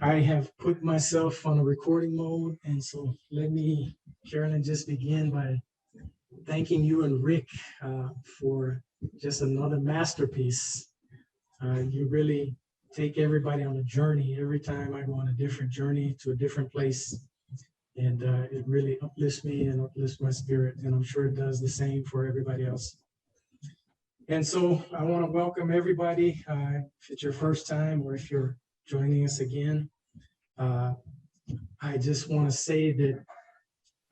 I have put myself on a recording mode, and so let me, Carolyn, just begin by thanking you and Rick for just another masterpiece. You really take everybody on a journey. Every time I go on a different journey to a different place, and it really uplifts me and uplifts my spirit, and I'm sure it does the same for everybody else. And so I want to welcome everybody. If it's your first time or if you're joining us again, I just want to say that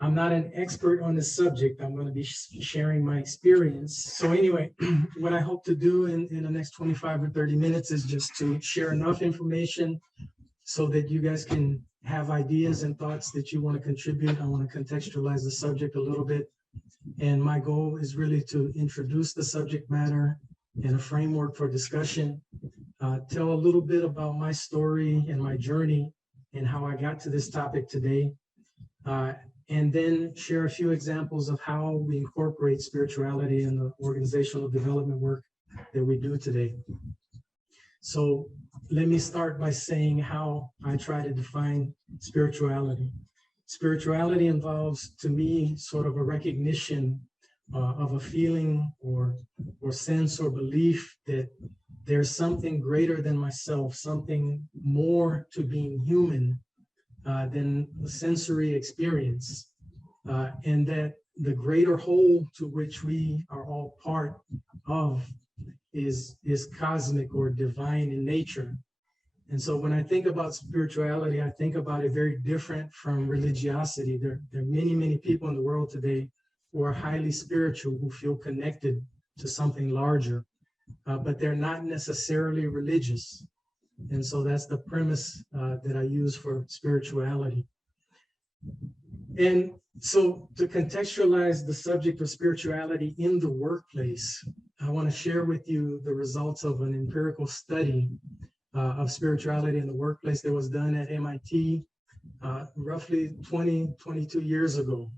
I'm not an expert on this subject. I'm going to be sharing my experience. So anyway, what I hope to do in the next 25 or 30 minutes is just to share enough information so that you guys can have ideas and thoughts that you want to contribute. I want to contextualize the subject a little bit. And my goal is really to introduce the subject matter and a framework for discussion, tell a little bit about my story and my journey and how I got to this topic today, and then share a few examples of how we incorporate spirituality in the organizational development work that we do today. So let me start by saying how I try to define spirituality. Spirituality involves, to me, sort of a recognition of a feeling or sense or belief that there's something greater than myself, something more to being human than the sensory experience, and that the greater whole to which we are all part of is cosmic or divine in nature. And so when I think about spirituality, I think about it very different from religiosity. There are many, many people in the world today who are highly spiritual, who feel connected to something larger, but they're not necessarily religious. And so that's the premise that I use for spirituality. And so to contextualize the subject of spirituality in the workplace, I want to share with you the results of an empirical study of spirituality in the workplace that was done at MIT roughly 22 years ago.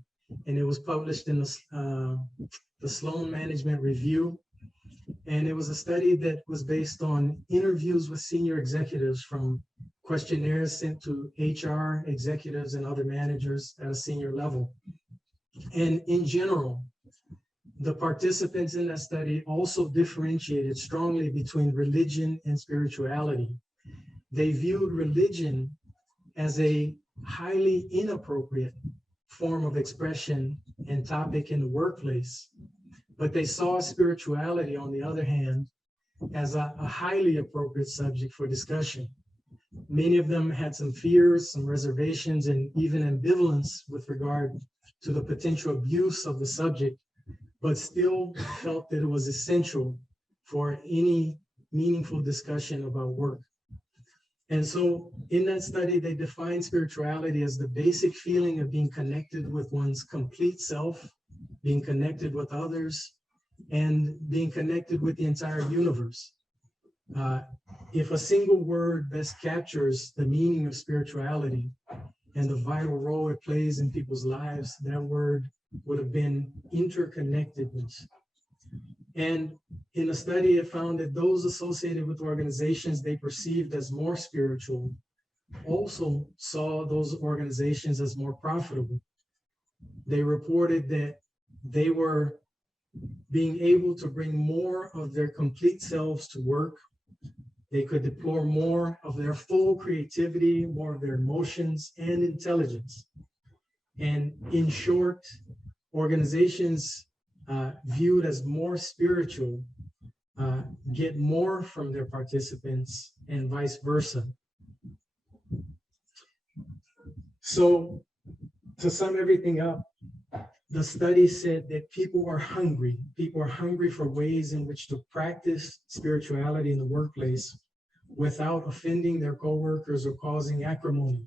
And it was published in the Sloan Management Review. And it was a study that was based on interviews with senior executives, from questionnaires sent to HR executives and other managers at a senior level. And in general, the participants in that study also differentiated strongly between religion and spirituality. They viewed religion as a highly inappropriate form of expression and topic in the workplace, but they saw spirituality, on the other hand, as a highly appropriate subject for discussion. Many of them had some fears, some reservations, and even ambivalence with regard to the potential abuse of the subject, but still felt that it was essential for any meaningful discussion about work. And so in that study, they defined spirituality as the basic feeling of being connected with one's complete self, being connected with others, and being connected with the entire universe. If a single word best captures the meaning of spirituality and the vital role it plays in people's lives, that word would have been interconnectedness. And in the study, it found that those associated with organizations they perceived as more spiritual also saw those organizations as more profitable. They reported that they were being able to bring more of their complete selves to work. They could deploy more of their full creativity, more of their emotions and intelligence. And in short, organizations viewed as more spiritual get more from their participants and vice versa. So to sum everything up, the study said that people are hungry. People are hungry for ways in which to practice spirituality in the workplace without offending their coworkers or causing acrimony.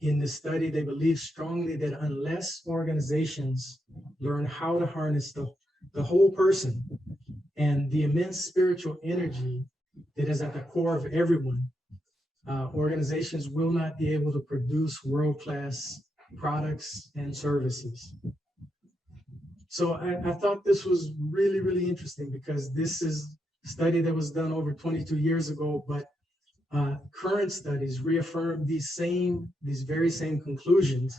In this study, they believe strongly that unless organizations learn how to harness the whole person and the immense spiritual energy that is at the core of everyone, organizations will not be able to produce world-class products and services. So I thought this was really, really interesting, because this is a study that was done over 22 years ago, but current studies reaffirm these very same conclusions.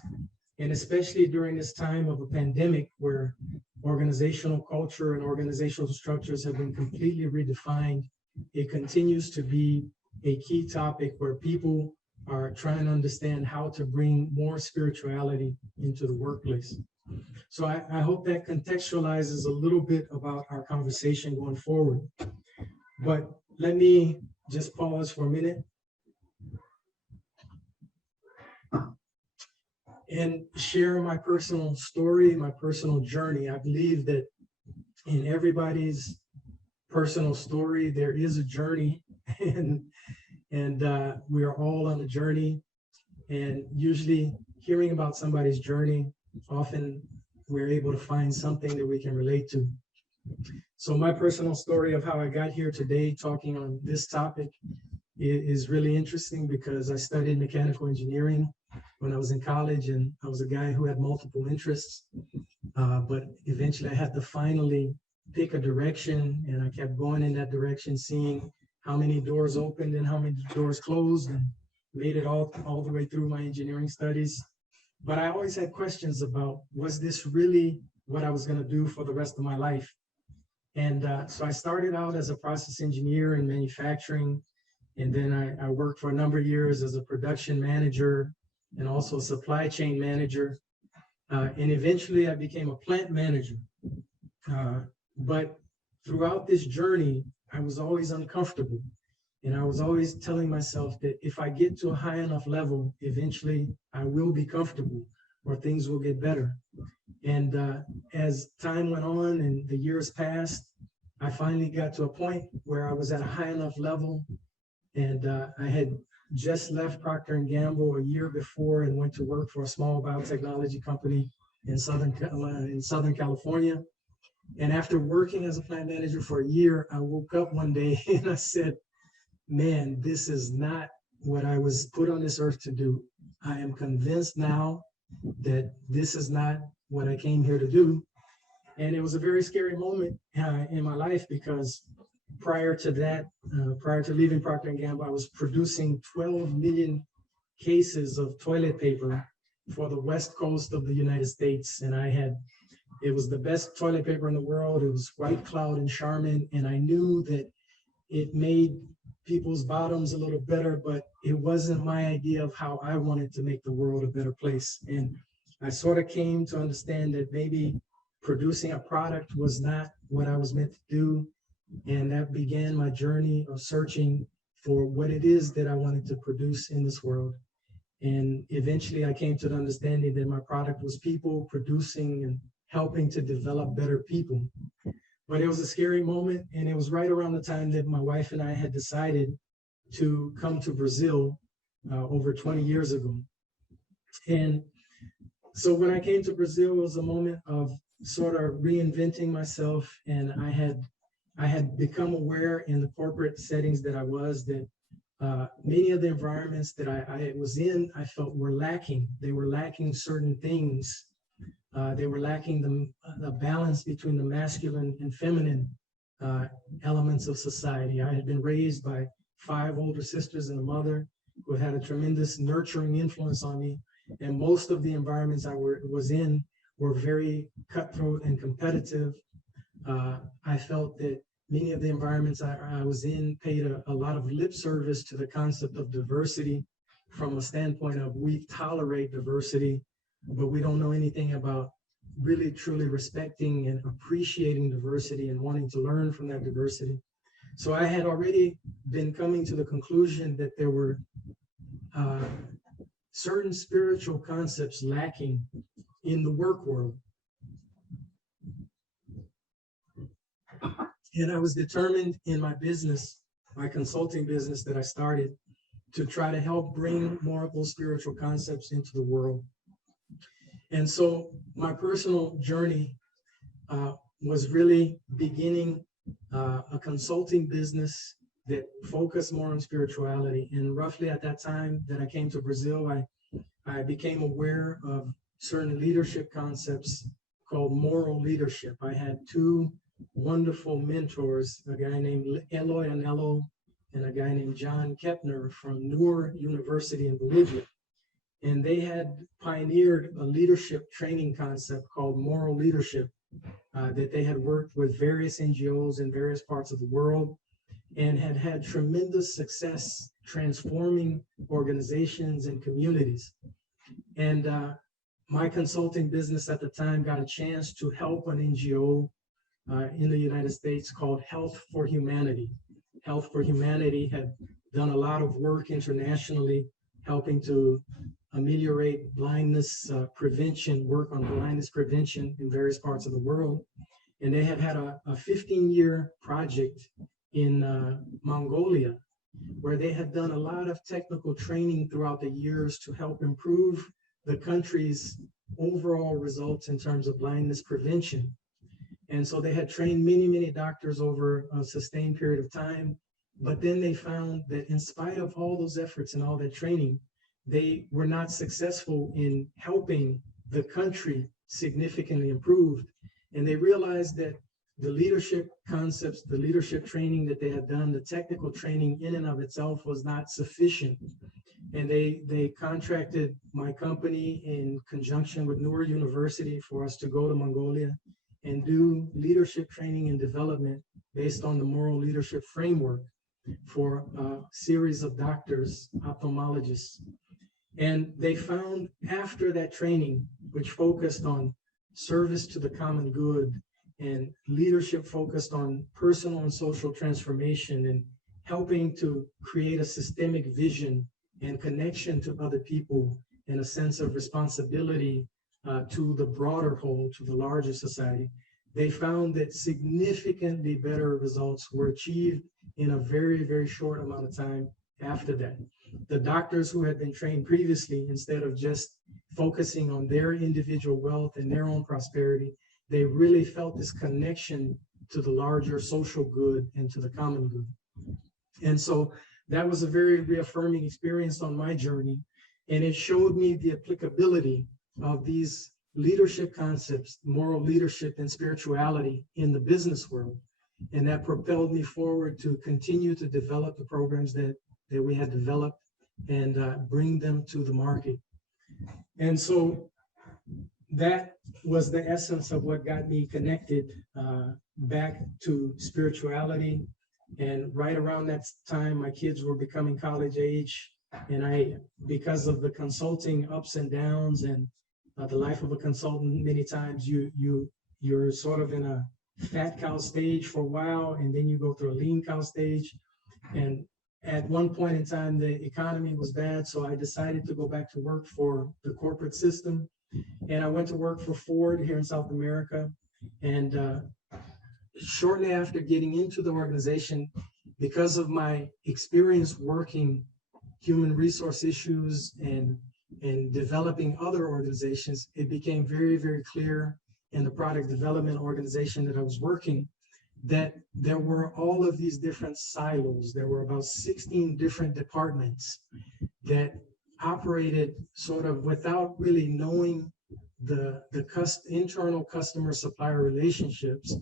And especially during this time of a pandemic where organizational culture and organizational structures have been completely redefined, it continues to be a key topic where people are trying to understand how to bring more spirituality into the workplace. So I hope that contextualizes a little bit about our conversation going forward. But let me just pause for a minute and share my personal story, my personal journey. I believe that in everybody's personal story, there is a journey, and we are all on a journey. And usually hearing about somebody's journey, often we're able to find something that we can relate to. So my personal story of how I got here today talking on this topic is really interesting because I studied mechanical engineering when I was in college, and I was a guy who had multiple interests, but eventually I had to finally pick a direction, and I kept going in that direction, seeing how many doors opened and how many doors closed, and made it all the way through my engineering studies. But I always had questions about, was this really what I was going to do for the rest of my life? And so I started out as a process engineer in manufacturing, and then I worked for a number of years as a production manager and also a supply chain manager. And eventually I became a plant manager. But throughout this journey, I was always uncomfortable. And I was always telling myself that if I get to a high enough level, eventually I will be comfortable or things will get better. And as time went on and the years passed, I finally got to a point where I was at a high enough level, and I had just left Procter & Gamble a year before and went to work for a small biotechnology company in Southern California. And after working as a plant manager for a year, I woke up one day and I said, man, this is not what I was put on this earth to do. I am convinced now that this is not what I came here to do. And it was a very scary moment in my life because prior to that, prior to leaving Procter & Gamble, I was producing 12 million cases of toilet paper for the West Coast of the United States. And it was the best toilet paper in the world. It was White Cloud and Charmin. And I knew that it made people's bottoms a little better, but it wasn't my idea of how I wanted to make the world a better place. And I sort of came to understand that maybe producing a product was not what I was meant to do. And that began my journey of searching for what it is that I wanted to produce in this world. And eventually I came to the understanding that my product was people, producing and helping to develop better people. But it was a scary moment, and it was right around the time that my wife and I had decided to come to Brazil over 20 years ago. And so when I came to Brazil, it was a moment of sort of reinventing myself, and I had become aware in the corporate settings that I was that many of the environments that I was in, I felt were lacking. They were lacking certain things. They were lacking the balance between the masculine and feminine elements of society. I had been raised by 5 older sisters and a mother who had a tremendous nurturing influence on me. And most of the environments I was in were very cutthroat and competitive. I felt that many of the environments I was in paid a lot of lip service to the concept of diversity from a standpoint of we tolerate diversity, but we don't know anything about really truly respecting and appreciating diversity and wanting to learn from that diversity. So I had already been coming to the conclusion that there were certain spiritual concepts lacking in the work world. And I was determined in my business, my consulting business that I started, to try to help bring more of those spiritual concepts into the world. And so my personal journey was really beginning a consulting business that focused more on spirituality. And roughly at that time that I came to Brazil, I became aware of certain leadership concepts called moral leadership. I had 2 wonderful mentors, a guy named Eloy Anello and a guy named John Kepner from Noor University in Bolivia. And they had pioneered a leadership training concept called moral leadership that they had worked with various NGOs in various parts of the world and had had tremendous success transforming organizations and communities. And my consulting business at the time got a chance to help an NGO in the United States called Health for Humanity. Health for Humanity had done a lot of work internationally, helping to ameliorate blindness prevention, work on blindness prevention in various parts of the world. And they had had a 15-year project in Mongolia, where they had done a lot of technical training throughout the years to help improve the country's overall results in terms of blindness prevention. And so they had trained many, many doctors over a sustained period of time. But then they found that in spite of all those efforts and all that training, they were not successful in helping the country significantly improve. And they realized that the leadership concepts, the leadership training that they had done, the technical training in and of itself was not sufficient. And they contracted my company in conjunction with Noor University for us to go to Mongolia and do leadership training and development based on the moral leadership framework for a series of doctors, ophthalmologists. And they found after that training, which focused on service to the common good and leadership focused on personal and social transformation and helping to create a systemic vision and connection to other people and a sense of responsibility to the broader whole, to the larger society, they found that significantly better results were achieved in a very, very short amount of time after that. The doctors who had been trained previously, instead of just focusing on their individual wealth and their own prosperity, they really felt this connection to the larger social good and to the common good. And so that was a very reaffirming experience on my journey. And it showed me the applicability of these leadership concepts, moral leadership and spirituality in the business world. And that propelled me forward to continue to develop the programs that we had developed and bring them to the market. And so that was the essence of what got me connected back to spirituality. And right around that time, my kids were becoming college age. And because of the consulting ups and downs and the life of a consultant, many times you're sort of in a fat cow stage for a while, and then you go through a lean cow stage. And at one point in time, the economy was bad, so I decided to go back to work for the corporate system. And I went to work for Ford here in South America. And shortly after getting into the organization, because of my experience working human resource issues and developing other organizations, it became very, very clear in the product development organization that I was working that there were all of these different silos. There were about 16 different departments that operated sort of without really knowing the internal customer supplier relationships,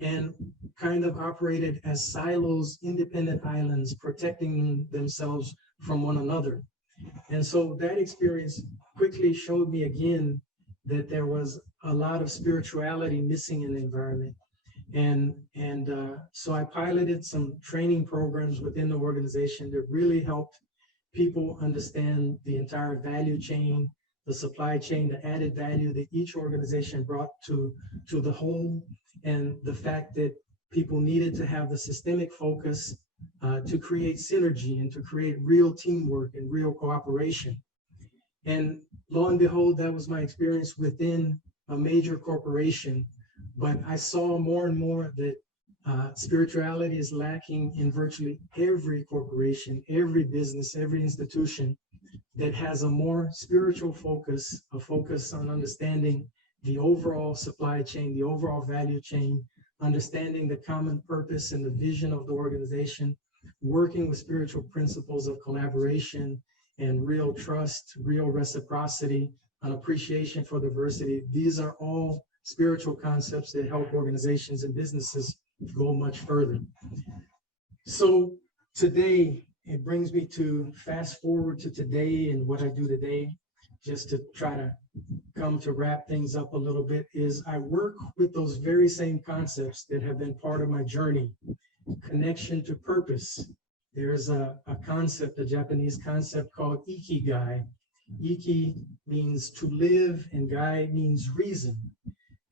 and kind of operated as silos, independent islands, protecting themselves from one another. And so that experience quickly showed me again that there was a lot of spirituality missing in the environment. And so I piloted some training programs within the organization that really helped people understand the entire value chain, the supply chain, the added value that each organization brought to the whole, and the fact that people needed to have the systemic focus to create synergy and to create real teamwork and real cooperation. And lo and behold, that was my experience within a major corporation. But I saw more and more that spirituality is lacking in virtually every corporation, every business, every institution that has a more spiritual focus, a focus on understanding the overall supply chain, the overall value chain, understanding the common purpose and the vision of the organization, working with spiritual principles of collaboration and real trust, real reciprocity, an appreciation for diversity. These are all spiritual concepts that help organizations and businesses go much further. So today, it brings me to fast forward to today and what I do today, just to try to come to wrap things up a little bit, is I work with those very same concepts that have been part of my journey. Connection to purpose. There's a concept, a Japanese concept called IKIGAI. Iki means to live and gai means reason.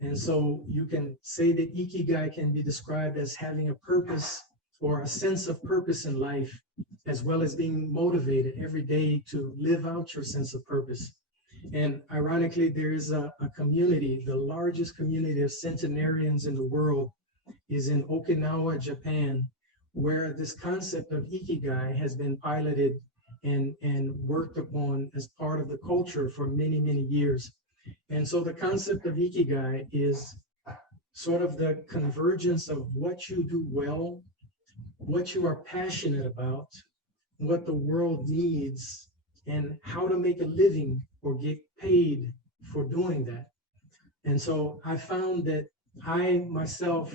And so you can say that Ikigai can be described as having a purpose or a sense of purpose in life, as well as being motivated every day to live out your sense of purpose. And ironically, there is a community, the largest community of centenarians in the world is in Okinawa, Japan, where this concept of Ikigai has been piloted and worked upon as part of the culture for many, many years. And so the concept of Ikigai is sort of the convergence of what you do well, what you are passionate about, what the world needs, and how to make a living or get paid for doing that. And so I found that I myself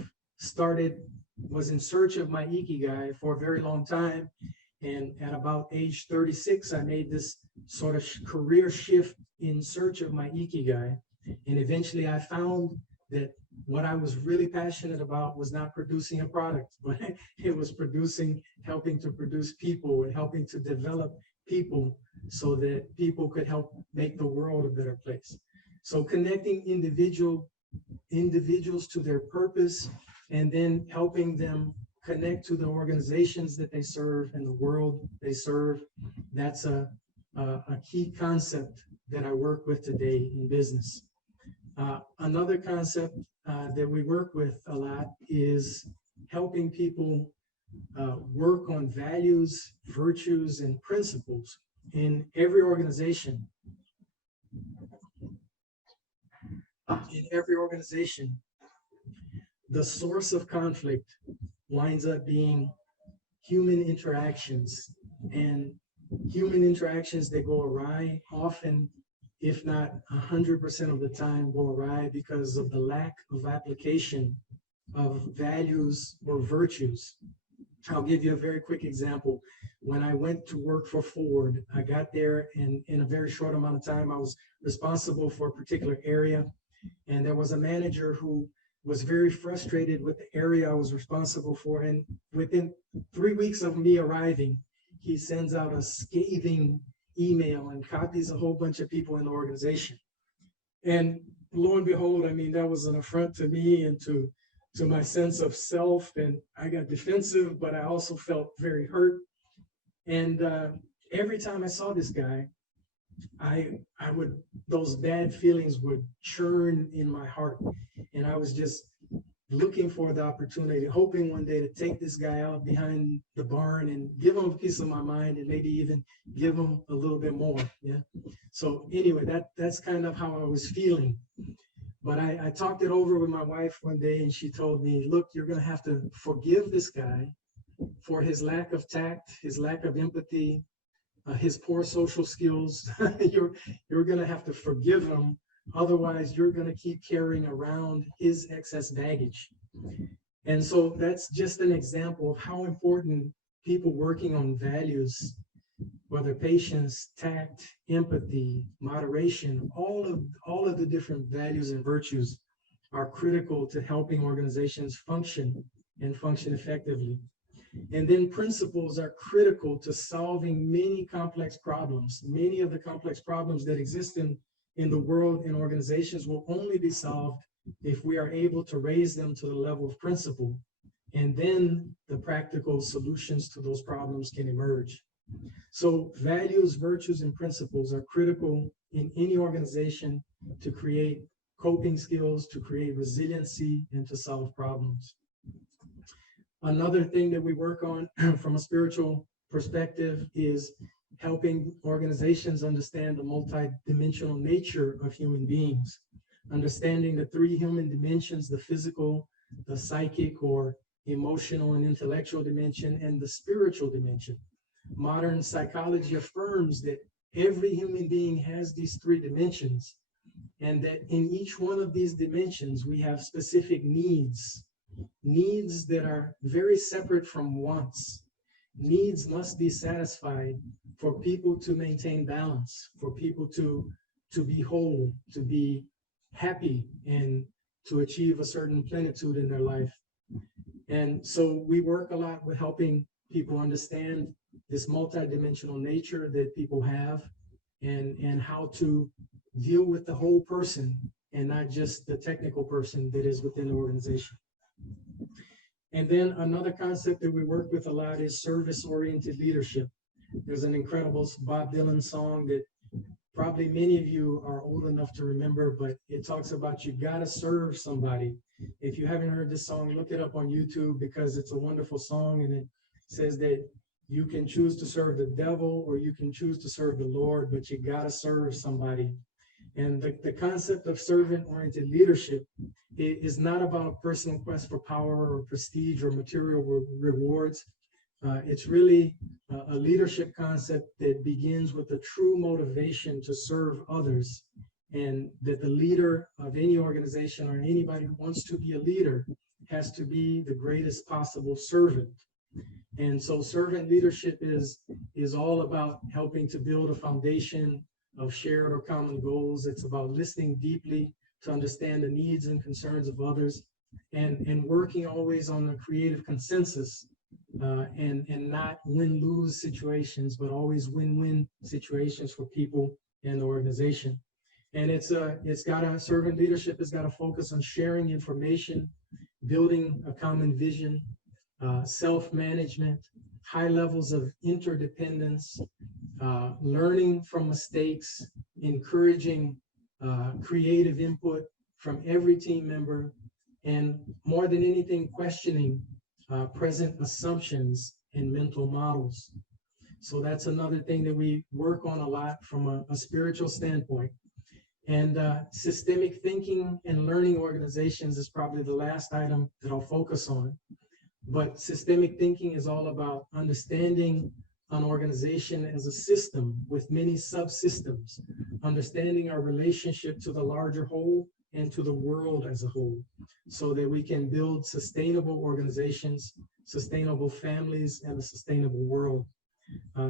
was in search of my Ikigai for a very long time. And at about age 36, I made this sort of career shift in search of my Ikigai. And eventually I found that what I was really passionate about was not producing a product, but it was helping to produce people and helping to develop people so that people could help make the world a better place. So connecting individuals to their purpose and then helping them connect to the organizations that they serve and the world they serve, that's a key concept that I work with today in business. Another concept that we work with a lot is helping people work on values, virtues, and principles in every organization. In every organization, the source of conflict winds up being human interactions, and human interactions that go awry often, if not 100% of the time, go awry because of the lack of application of values or virtues. I'll give you a very quick example. When I went to work for Ford, I got there and in a very short amount of time, I was responsible for a particular area. And there was a manager who was very frustrated with the area I was responsible for. And within 3 weeks of me arriving, he sends out a scathing email and copies a whole bunch of people in the organization. And lo and behold, I mean, that was an affront to me and to my sense of self. And I got defensive, but I also felt very hurt. And every time I saw this guy, those bad feelings would churn in my heart. And I was just looking for the opportunity, hoping one day to take this guy out behind the barn and give him a piece of my mind and maybe even give him a little bit more. Yeah. So anyway, that's kind of how I was feeling. But I talked it over with my wife one day and she told me, look, you're going to have to forgive this guy for his lack of tact, his lack of empathy, his poor social skills. You're going to have to forgive him. Otherwise, you're going to keep carrying around his excess baggage. And so that's just an example of how important people working on values, whether patience, tact, empathy, moderation, all of the different values and virtues are critical to helping organizations function and function effectively. And then principles are critical to solving many complex problems. Many of the complex problems that exist in the world and organizations will only be solved if we are able to raise them to the level of principle. And then the practical solutions to those problems can emerge. So values, virtues, and principles are critical in any organization to create coping skills, to create resiliency, and to solve problems. Another thing that we work on from a spiritual perspective is helping organizations understand the multidimensional nature of human beings, understanding the 3 human dimensions, the physical, the psychic or emotional and intellectual dimension, and the spiritual dimension. Modern psychology affirms that every human being has these 3 dimensions, and that in each one of these dimensions, we have specific needs that are very separate from wants. needs must be satisfied for people to maintain balance, for people to be whole, to be happy, and to achieve a certain plenitude in their life. And so we work a lot with helping people understand this multidimensional nature that people have, and how to deal with the whole person and not just the technical person that is within the organization. And then another concept that we work with a lot is service-oriented leadership. There's an incredible Bob Dylan song that probably many of you are old enough to remember, but it talks about you gotta serve somebody. If you haven't heard this song, look it up on YouTube, because it's a wonderful song, and it says that you can choose to serve the devil or you can choose to serve the Lord, but you gotta serve somebody. And the concept of servant-oriented leadership is not about a personal quest for power or prestige or material rewards. It's really a leadership concept that begins with a true motivation to serve others, and that the leader of any organization or anybody who wants to be a leader has to be the greatest possible servant. And so servant leadership is all about helping to build a foundation of shared or common goals. It's about listening deeply to understand the needs and concerns of others, and working always on a creative consensus, and not win-lose situations, but always win-win situations for people and the organization. And servant leadership has got to focus on sharing information, building a common vision, self-management, high levels of interdependence, learning from mistakes, encouraging creative input from every team member, and more than anything, questioning present assumptions and mental models. So that's another thing that we work on a lot from a spiritual standpoint. And systemic thinking and learning organizations is probably the last item that I'll focus on. But systemic thinking is all about understanding an organization as a system with many subsystems, understanding our relationship to the larger whole and to the world as a whole, so that we can build sustainable organizations, sustainable families, and a sustainable world.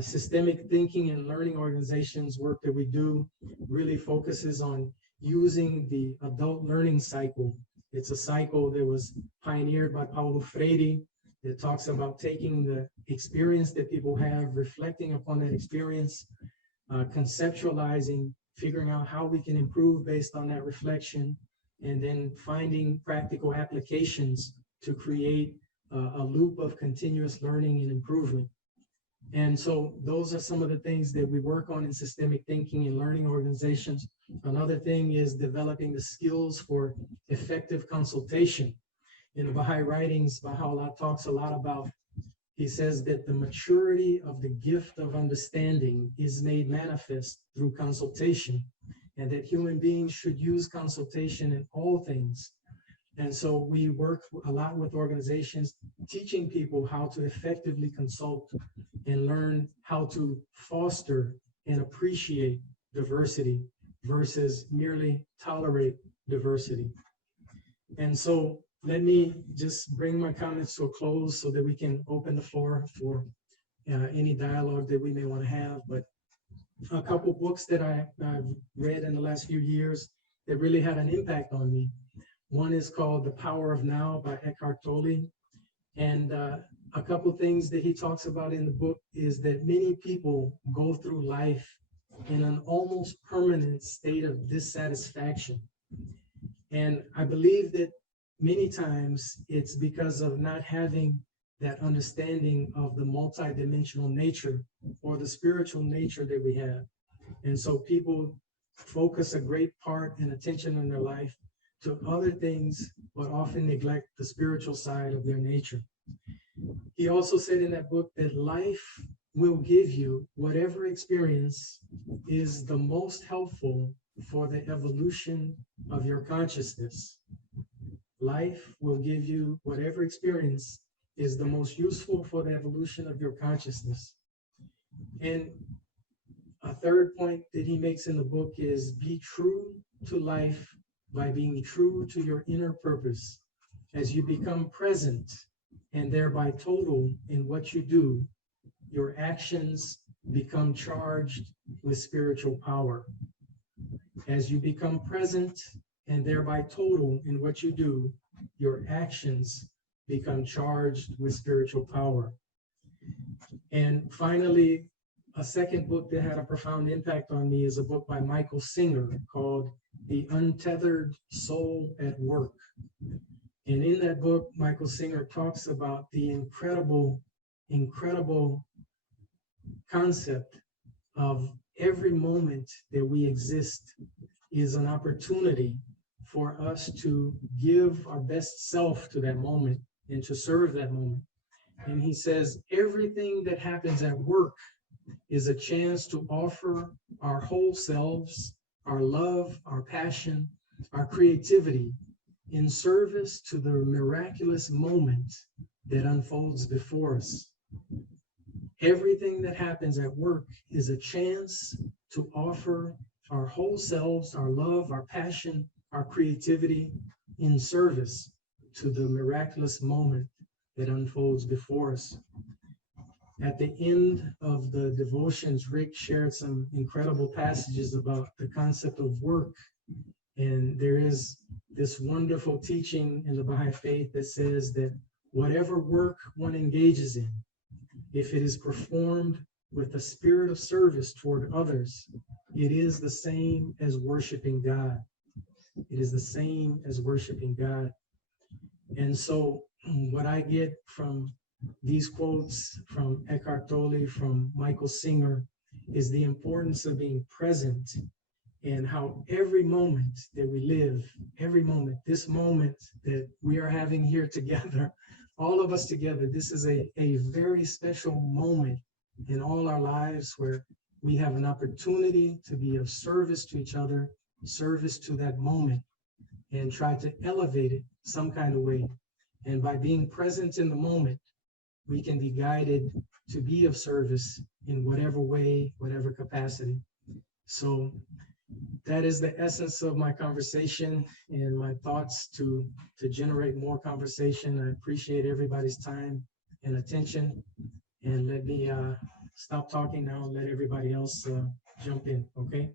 Systemic thinking and learning organizations work that we do really focuses on using the adult learning cycle. It's a cycle that was pioneered by Paulo Freire. It talks about taking the experience that people have, reflecting upon that experience, conceptualizing, figuring out how we can improve based on that reflection, and then finding practical applications to create a loop of continuous learning and improvement. And so those are some of the things that we work on in systemic thinking and learning organizations. Another thing is developing the skills for effective consultation. In the Baha'i writings, Baha'u'llah talks a lot about, he says that the maturity of the gift of understanding is made manifest through consultation, and that human beings should use consultation in all things. And so we work a lot with organizations, teaching people how to effectively consult and learn how to foster and appreciate diversity versus merely tolerate diversity. And so let me just bring my comments to a close so that we can open the floor for any dialogue that we may want to have. But a couple books that I've read in the last few years that really had an impact on me. One is called The Power of Now by Eckhart Tolle. And a couple things that he talks about in the book is that many people go through life in an almost permanent state of dissatisfaction. And I believe that many times it's because of not having that understanding of the multidimensional nature or the spiritual nature that we have. And so people focus a great part and attention in their life to other things, but often neglect the spiritual side of their nature. He also said in that book that life will give you whatever experience is the most helpful for the evolution of your consciousness. Life will give you whatever experience is the most useful for the evolution of your consciousness. And a third point that he makes in the book is be true to life by being true to your inner purpose. As you become present and thereby total in what you do, your actions become charged with spiritual power. As you become present and thereby total in what you do, your actions become charged with spiritual power. And finally, a second book that had a profound impact on me is a book by Michael Singer called The Untethered Soul at Work. And in that book, Michael Singer talks about the incredible concept of every moment that we exist is an opportunity for us to give our best self to that moment and to serve that moment. And he says, everything that happens at work is a chance to offer our whole selves, our love, our passion, our creativity in service to the miraculous moment that unfolds before us. Everything that happens at work is a chance to offer our whole selves, our love, our passion, our creativity in service to the miraculous moment that unfolds before us. At the end of the devotions, Rick shared some incredible passages about the concept of work. And there is this wonderful teaching in the Baha'i faith that says that whatever work one engages in, if it is performed with a spirit of service toward others, it is the same as worshiping God. It is the same as worshiping God. And so what I get from these quotes from Eckhart Tolle, from Michael Singer, is the importance of being present and how every moment that we live, every moment, this moment that we are having here together, all of us together, this is a very special moment in all our lives where we have an opportunity to be of service to each other, service to that moment, and try to elevate it some kind of way. And by being present in the moment, we can be guided to be of service in whatever way, whatever capacity. So that is the essence of my conversation and my thoughts to generate more conversation. I appreciate everybody's time and attention. And let me stop talking now and let everybody else jump in, okay?